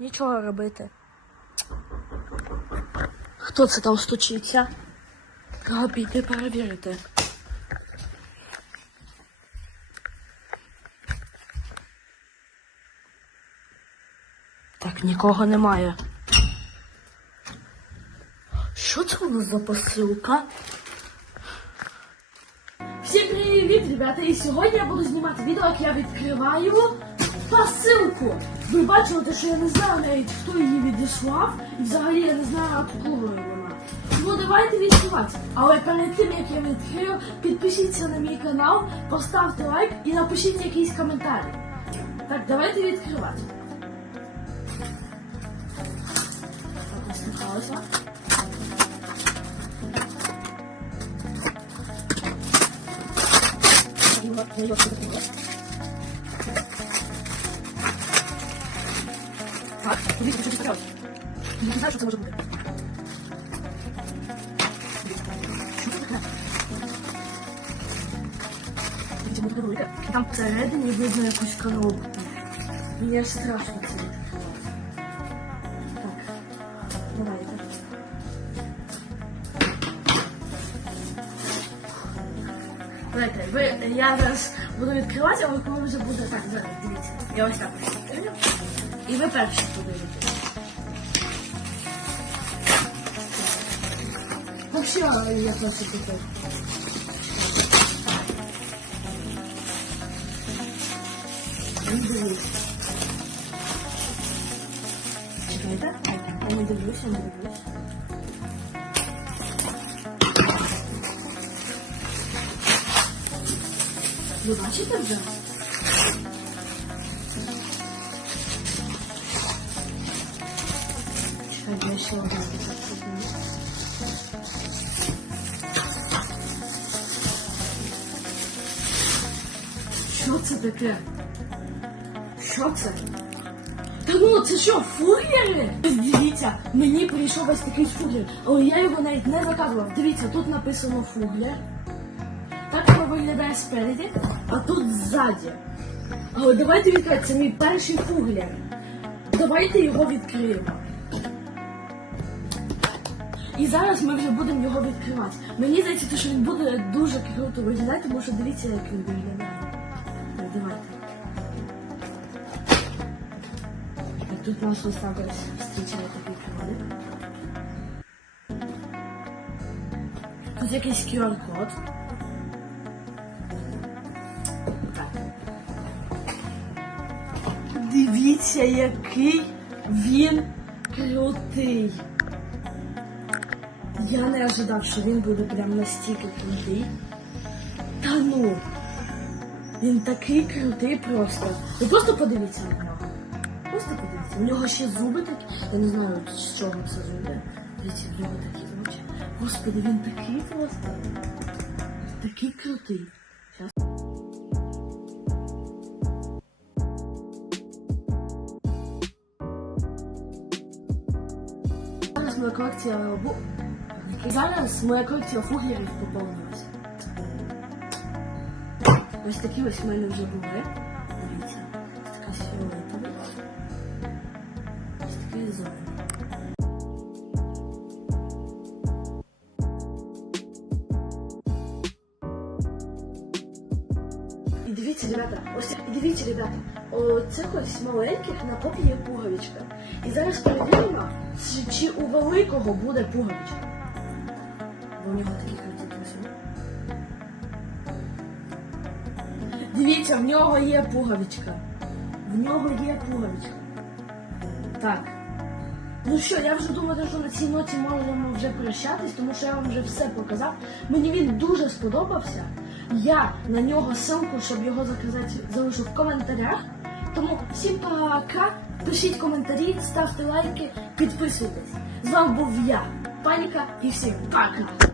нічого робити. Хто це там стучиться? Треба піти перевірити. Так, нікого немає. Що це у нас за посилка? Всім привіт, ребята! І сьогодні я буду знімати відео, як я відкриваю посилку. Ви бачили, те, що я не знаю навіть, хто її відіслав, і взагалі я не знаю, откуда вона. Ну давайте відкривати. Але перед тим, як я відкрию, підпишіться на мій канал, поставте лайк і напишіть якийсь коментар. Так, давайте відкривати. Так, насміхалася. Я його відкрила. Так, дивіться, що стоялось. Не знаю, що це може бути. Що це таке? Дивіться, буде велике. І Там всередині видно якусь коробку. Мені аж страшно це відкривати. Так, давайте. Знаєте, ви, я зараз буду відкривати, але коли вже буде так, зараз, дивіться. Я ось так ось відкрию. І ви перші подивитесь. Вообще, я просто такой. Не дивлюсь. Чекайте, я не дивлюсь, я не дивлюсь. Ви бачите вже? Так. Що це таке? Що це? Та ну це що, фур'єри? Дивіться, мені прийшов ось такий фур'єр, але я його навіть не заказував. Дивіться, тут написано фур'єр. Так воно виглядає спереді, а тут ззаді. Але давайте відкрити, це мій перший фугляр. Давайте його відкриємо. І зараз ми вже будемо його відкривати. Мені здається, що він буде дуже круто виглядати, тому що дивіться, як він виглядає. Так, давайте. Так, Тут нас так зустрічає такий кролик. Тут якийсь QR-код. Дивіться, який він крутий. Я не ожидав, що він буде прям настільки крутий. Та ну. Він такий крутий просто. Ви просто подивіться на нього. Просто подивіться. У нього ще зуби такі. Я не знаю, з чого це зуби. Дивіться, в нього такі очі. Господи, він такий просто. Такий крутий. Зараз моя колекція бу... Зараз моя колекція фуглерів поповнилася. Ось такі ось в мене вже були. Дивіться. Ось така фіолетова. Ось такий зелений. І дивіться, ребята, ось і дивіться, ребята, у цих ось маленьких на попі пуговичка. І зараз перевіримо, чи у великого буде пуговичка. Бо у нього такі круті труси. Дивіться, в нього є пуговичка. В нього є пуговичка. Так. Ну що, я вже думаю, що на цій ноті можемо вже прощатись, тому що я вам вже все показав. Мені він дуже сподобався. Я на нього ссылку, щоб його заказати, залишу в коментарях. Тому всім пока, пишіть коментарі, ставте лайки, підписуйтесь. З вами був я, Паніка, і всім пока!